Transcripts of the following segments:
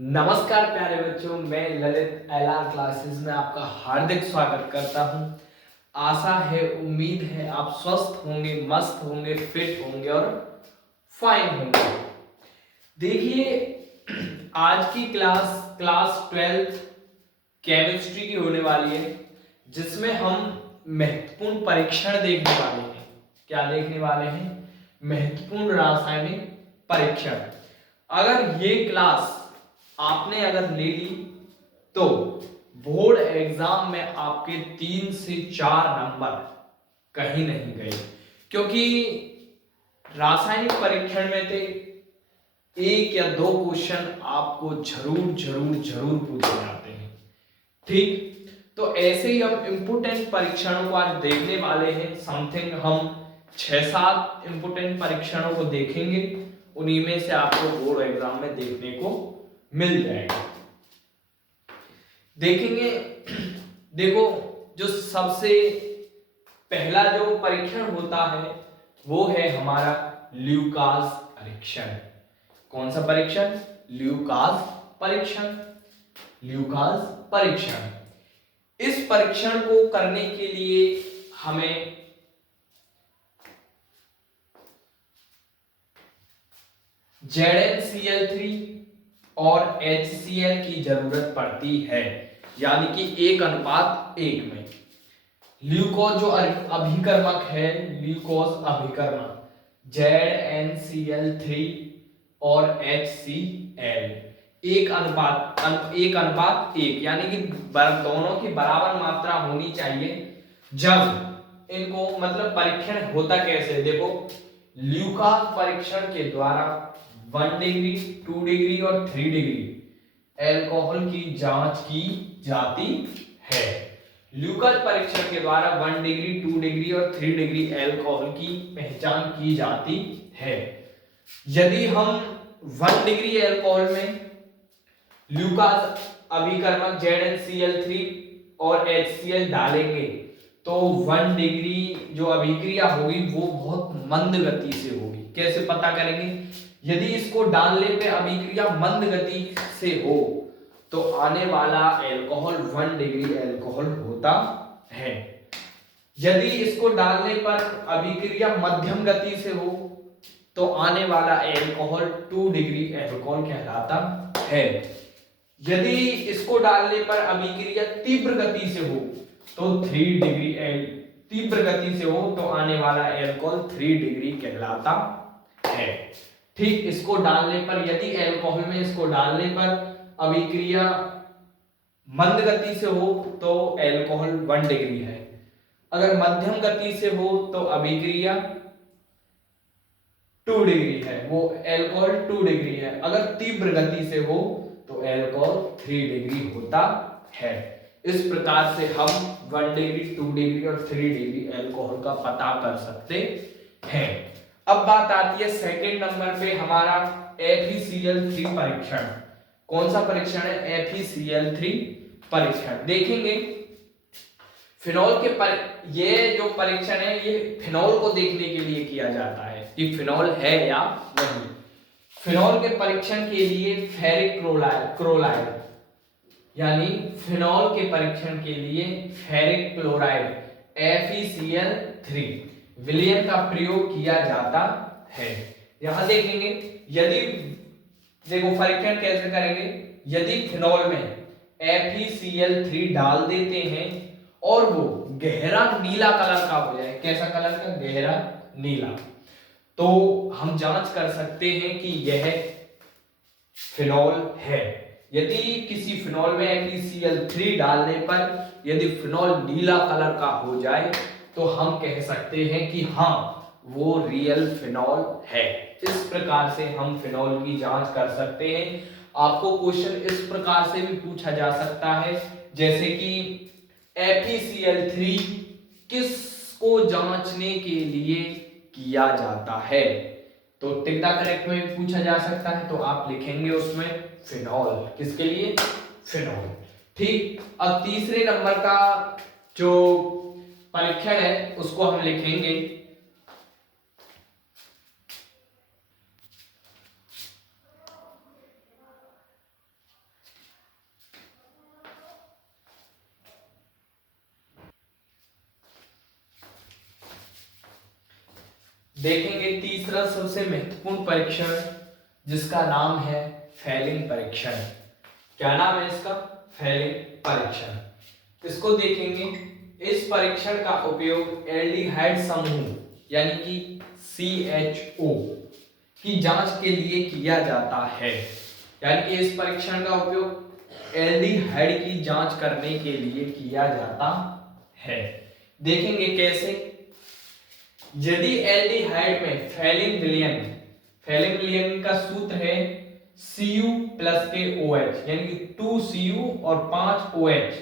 नमस्कार प्यारे बच्चों, मैं ललित एलआर क्लासेस में आपका हार्दिक स्वागत करता हूं। आशा है, उम्मीद है आप स्वस्थ होंगे, मस्त होंगे, फिट होंगे और फाइन होंगे। देखिए, आज की क्लास 12 केमिस्ट्री की होने वाली है, जिसमें हम महत्वपूर्ण परीक्षण देखने वाले हैं। क्या देखने वाले हैं? महत्वपूर्ण रासायनिक परीक्षण। अगर ये क्लास आपने अगर ले ली तो बोर्ड एग्जाम में आपके 3 से 4 नंबर कहीं नहीं गए, क्योंकि रासायनिक परीक्षण में थे एक या दो क्वेश्चन आपको जरूर जरूर जरूर पूछे जाते हैं। ठीक, तो ऐसे ही हम इंपोर्टेंट परीक्षणों को आज देखने वाले हैं। समथिंग हम 6-7 इंपोर्टेंट परीक्षणों को देखेंगे, उन्हीं में से आपको बोर्ड एग्जाम में देखने को मिल जाएगा। देखेंगे, देखो, जो सबसे पहला जो परीक्षण होता है वो है हमारा ल्यूकास परीक्षण। कौन सा परीक्षण? ल्यूकास परीक्षण। ल्यूकास परीक्षण। इस परीक्षण को करने के लिए हमें ZnCl3 और HCl की जरूरत पड़ती है, यानी कि 1:1 में। ल्यूकोज जो अभिकर्मक है, ल्यूकोज अभिकर्मक ZnCl3 और HCl 1:1, यानी कि दोनों की बराबर मात्रा होनी चाहिए। जब इनको मतलब परीक्षण होता कैसे, देखो, ल्यूकास परीक्षण के द्वारा 1 डिग्री, 2 डिग्री और 3 डिग्री एल्कोहल की जांच की जाती है। ल्यूकास परीक्षण के द्वारा 1 डिग्री, 2 डिग्री और 3 डिग्री एल्कोहल की पहचान की जाती है। यदि हम 1 डिग्री एल्कोहल में ल्यूकास अभिकर्मक ZnCl3 और HCl डालेंगे तो 1 डिग्री जो अभिक्रिया होगी वो बहुत मंद गति से होगी। कैसे पता करेंगे? यदि इसको डालने पे अभिक्रिया मंद गति से हो तो आने वाला एल्कोहल 1 डिग्री एल्कोहल होता है। यदि इसको डालने पर अभिक्रिया मध्यम गति से हो तो आने वाला एल्कोहल 2 डिग्री एल्कोहल कहलाता है। यदि इसको डालने पर अभिक्रिया तीव्र गति से हो तो 3 डिग्री तीव्र गति से हो तो आने वाला एल्कोहल 3 डिग्री कहलाता है। ठीक, इसको डालने पर, यदि एल्कोहल में इसको डालने पर अभिक्रिया मंद गति से हो तो एल्कोहल 1 डिग्री है। अगर मध्यम गति से हो तो अभिक्रिया 2 डिग्री है, वो एल्कोहल 2 डिग्री है। अगर तीव्र गति से हो तो एल्कोहल 3 डिग्री होता है। इस प्रकार से हम 1 डिग्री, 2 डिग्री और 3 डिग्री एल्कोहल का पता कर सकते हैं। अब बात आती है सेकंड नंबर पे हमारा FeCl3 परीक्षण। कौन सा परीक्षण है? FeCl3 परीक्षण। देखेंगे फिनॉल के ये जो परीक्षण है ये फिनॉल को देखने के लिए किया जाता है कि फिनॉल है या नहीं। फिनॉल के परीक्षण के लिए फेरिक क्लोराइड यानी फिनॉल के परीक्षण के लिए फेरिक क्लोराइड FeCl3 विलयन का प्रयोग किया जाता है। यहां देखेंगे, यदि देखो परीक्षण कैसे करेंगे, यदि फिनॉल में FeCl3 डाल देते हैं और वो गहरा नीला कलर का हो जाए, कैसा कलर का? गहरा नीला, तो हम जांच कर सकते हैं कि यह फिनॉल है। यदि किसी फिनॉल में FeCl3 डालने पर यदि फिनॉल नीला कलर का हो जाए तो हम कह सकते हैं कि हाँ, वो रियल फिनॉल है। इस प्रकार से हम फिनॉल की जांच कर सकते हैं। आपको क्वेश्चन इस प्रकार से भी पूछा जा सकता है, जैसे कि FeCl3 किसको जांचने के लिए किया जाता है, तो टिक द करेक्ट में भी पूछा जा सकता है। तो आप लिखेंगे उसमें फिनॉल। किसके लिए? फिनॉल। ठीक, अब तीसरे नंबर का जो परीक्षण है उसको हम लिखेंगे देखेंगे तीसरा सबसे महत्वपूर्ण परीक्षण जिसका नाम है फेलिंग परीक्षण। क्या नाम है इसका? फेलिंग परीक्षण। इसको देखेंगे। इस परीक्षण का उपयोग एल्डिहाइड समूह यानी कि CHO की जांच के लिए किया जाता है। यानी कि इस परीक्षण का उपयोग एल्डिहाइड की जांच करने के लिए किया जाता है। देखेंगे कैसे। यदि एल्डिहाइड में फेलिंग विलयन का सूत्र है Cu प्लस के OH यानी कि 2Cu और 5 OH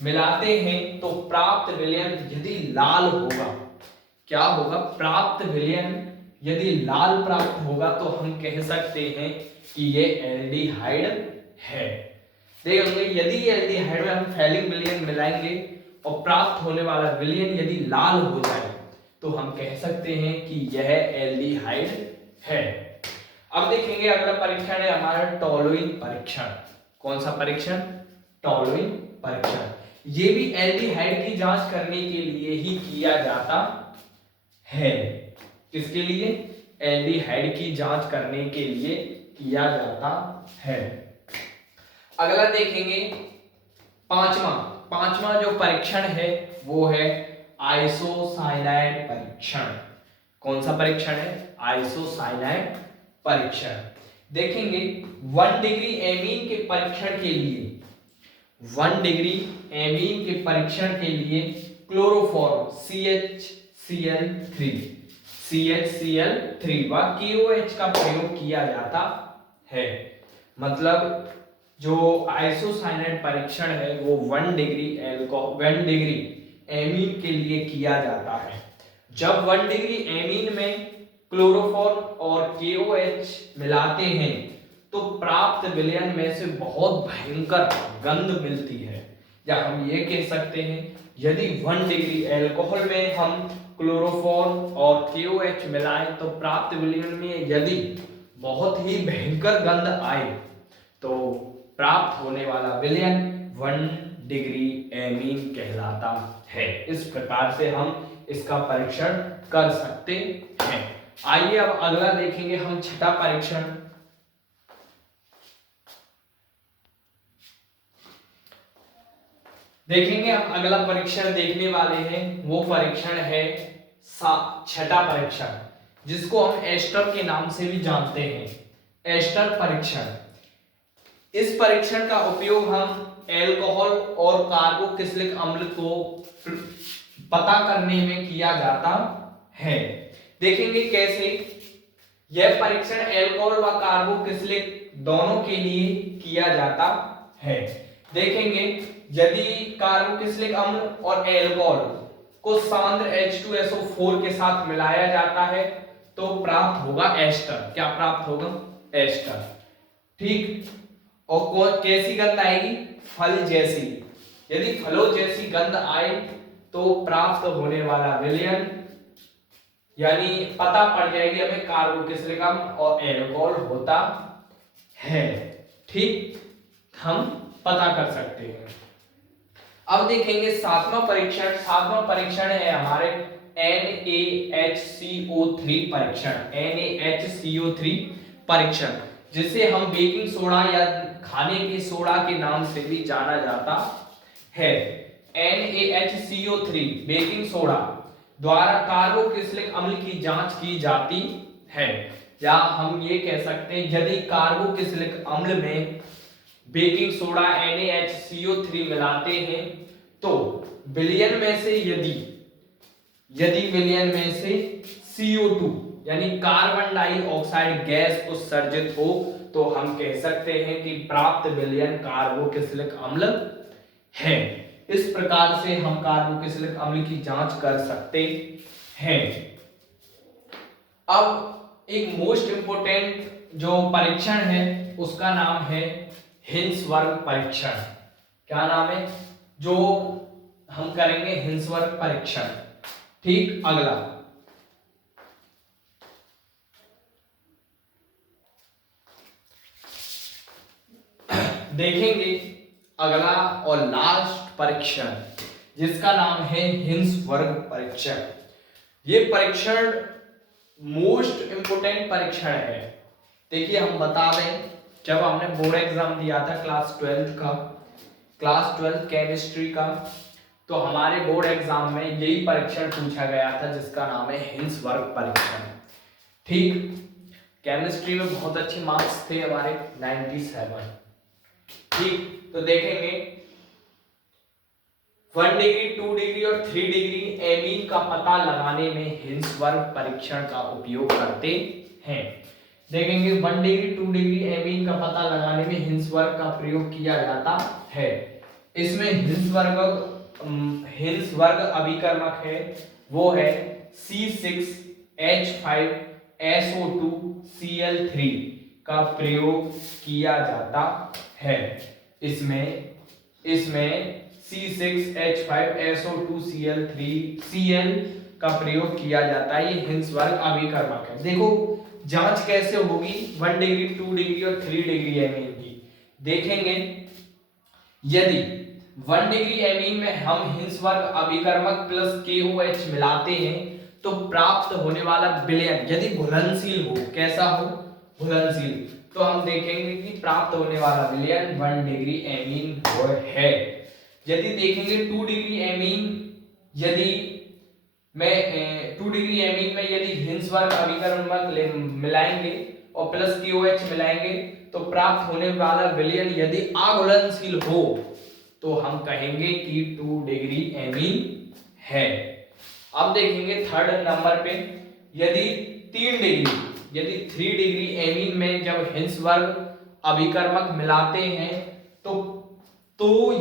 मिलाते हैं तो प्राप्त विलयन यदि लाल होगा, क्या होगा? प्राप्त विलयन यदि लाल प्राप्त होगा तो हम कह सकते हैं कि ये एल्डिहाइड है। देखेंगे यदि एल्डिहाइड में हम फेलिंग विलयन मिलाएंगे और प्राप्त होने वाला विलयन यदि लाल हो जाए तो हम कह सकते हैं कि यह एल्डिहाइड है। अब देखेंगे अगला परीक्षण है हमारा टॉलुइन परीक्षण। कौन सा परीक्षण? टॉलुइन परीक्षण। ये भी एल्डिहाइड की जांच करने के लिए ही किया जाता है। किसके लिए? एल्डिहाइड की जांच करने के लिए किया जाता है। अगला देखेंगे पांचवा जो परीक्षण है वो है आइसोसाइनाइड परीक्षण। कौन सा परीक्षण है? आइसोसाइनाइड परीक्षण। देखेंगे 1 डिग्री एमीन के परीक्षण के लिए 1 डिग्री एमीन के परीक्षण के लिए क्लोरोफॉर्म CHCl3 व KOH का प्रयोग किया जाता है। मतलब जो आइसोसाइनाइड परीक्षण है वो 1 डिग्री एमीन के लिए किया जाता है। जब 1 डिग्री एमीन में क्लोरोफॉर्म और KOH मिलाते हैं तो प्राप्त विलयन में से बहुत भयंकर गंध मिलती है। या हम ये कह सकते हैं यदि 1 डिग्री एल्कोहल में हम क्लोरोफॉर्म और KOH मिलाएं तो प्राप्त विलयन में यदि बहुत ही भयंकर गंध आए तो प्राप्त होने वाला विलयन 1 डिग्री एमीन कहलाता है। इस प्रकार से हम इसका परीक्षण कर सकते हैं। आइए अब अगला देखेंगे हम छठा परीक्षण। देखेंगे हम अगला परीक्षण देखने वाले हैं वो परीक्षण है छठा परीक्षण जिसको हम एस्टर के नाम से भी जानते हैं। एस्टर परीक्षण। इस परीक्षण का उपयोग हम एल्कोहल और कार्बोक्सिलिक अम्ल को पता करने में किया जाता है। देखेंगे कैसे। यह परीक्षण एल्कोहल व कार्बोक्सिलिक दोनों के लिए किया जाता है। देखेंगे यदि कार्बोक्सिलिक अम्ल और एल्कोहल को सांद्र H2SO4 के साथ मिलाया जाता है तो प्राप्त होगा एस्टर। क्या प्राप्त होगा? एस्टर। ठीक। और कैसी गंध आएगी? फल जैसी। यदि फलों जैसी गंध आए तो प्राप्त होने वाला विलयन यानी पता पड़ जाएगी हमें कार्बोक्सिलिक अम्ल और एल्कोहल होता है। ठीक, हम पता कर सकते हैं। अब देखेंगे सातवां परीक्षण है हमारे NaHCO3 परीक्षण। NaHCO3 परीक्षण जिसे हम बेकिंग सोडा या खाने के सोडा के नाम से भी जाना जाता है। NaHCO3 बेकिंग सोडा द्वारा कार्बोक्सिलिक अम्ल की जांच की जाती है। या हम ये कह सकते हैं यदि कार्बोक्सिलिक अम्ल में बेकिंग सोडा NaHCO3 मिलाते हैं तो विलयन में से यदि विलयन में से CO2 यानी कार्बन डाइऑक्साइड गैस उत्सर्जित हो तो हम कह सकते हैं कि प्राप्त विलयन कार्बोक्सिलिक अम्ल है। इस प्रकार से हम कार्बोक्सिलिक अम्ल की जांच कर सकते हैं। अब एक मोस्ट इंपोर्टेंट जो परीक्षण है उसका नाम है हिंसवर्ग परीक्षण। क्या नाम है? जो हम करेंगे हिंसवर्ग परीक्षण। ठीक। अगला देखेंगे अगला और लास्ट परीक्षण जिसका नाम है हिंसवर्ग परीक्षण। ये परीक्षण मोस्ट इंपोर्टेंट परीक्षण है। देखिए हम बता दें, जब हमने बोर्ड एग्जाम दिया था क्लास 12 केमिस्ट्री का, तो हमारे बोर्ड एग्जाम में यही परीक्षण पूछा गया था जिसका नाम है हिल्सबर्ग परीक्षण। ठीक, केमिस्ट्री में बहुत अच्छे मार्क्स थे हमारे 97। ठीक, तो देखेंगे 1 डिग्री 2 डिग्री और 3 डिग्री एमीन का पता लगाने में हिल्सबर्ग परीक्षण का उपयोग करते हैं। देखेंगे 1 डिग्री 2 डिग्री एमीन का पता लगाने में हिल्सबर्ग का प्रयोग किया जाता है। इसमें हिल्सबर्ग अभिकर्मक है वो है C6H5SO2Cl3 का प्रयोग किया जाता है। इसमें C6H5SO2Cl3 का प्रयोग किया जाता है। ये हिल्सबर्ग अभिकर्मक है। देखो जांच कैसे होगी 1 डिग्री 2 डिग्री और 3 डिग्री एमीन की। देखेंगे यदि 1 डिग्री एमीन में हम हिल्सबर्ग अभिकर्मक प्लस KOH मिलाते हैं तो प्राप्त होने वाला विलयन यदि घुलनशील हो, कैसा हो, घुलनशील, तो हम देखेंगे कि प्राप्त होने वाला विलयन 1 डिग्री एमीन है। यदि देखेंगे 2 डिग्री एमीन, यदि मैं 2 डिग्री एमीन में यदि हिल्सबर्ग अभिकर्मक मिलाएंगे और प्लस KOH मिलाएंगे तो प्राप्त होने वाला विलयन यदि अघुलनशील हो तो हम कहेंगे कि 2 डिग्री एमीन है। अब देखेंगे थर्ड नंबर पे, यदि 3 डिग्री एमीन में जब हिल्सबर्ग अभिकर्मक मिलाते हैं तो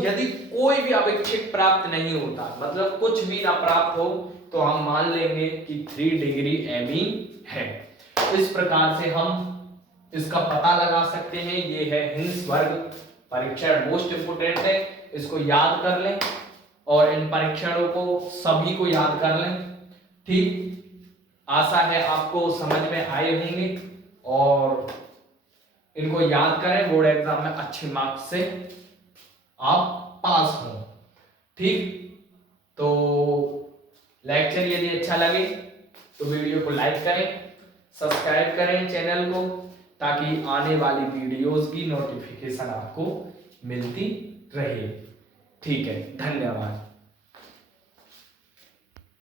यदि कोई भी अभिक्षेप प्राप्त नहीं होता, मतलब कुछ भी ना प्राप्त हो, तो हम मान लेंगे कि 3 डिग्री एमीन है। इस प्रकार से हम इसका पता लगा सकते हैं। ये है हिल्सबर्ग परीक्षण, मोस्ट इंपोर्टेंट है, इसको याद कर लें और इन परीक्षणों को सभी को याद कर लें। ठीक, आशा है आपको समझ में आए होंगे और इनको याद करें, बोर्ड एग्जाम में अच्छे मार्क्स से आप पास हो। ठीक, तो लेक्चर यदि अच्छा लगे तो वीडियो को लाइक करें, सब्सक्राइब करें चैनल को, ताकि आने वाली वीडियोस की नोटिफिकेशन आपको मिलती रहे। ठीक है, धन्यवाद।